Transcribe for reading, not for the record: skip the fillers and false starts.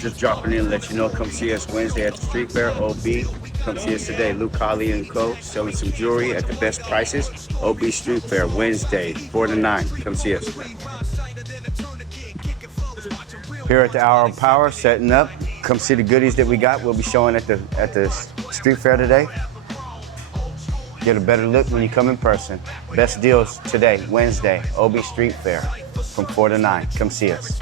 Just dropping in, let you know, come see us Wednesday at the street fair, OB. Come see us today, Lukali and Co. selling some jewelry at the best prices. OB Street Fair, Wednesday, 4 to 9. Come see us. Here at the Hour of Power, setting up. Come see the goodies that we got. We'll be showing at the street fair today. Get a better look when you come in person. Best deals today, Wednesday, OB Street Fair, from 4 to 9. Come see us.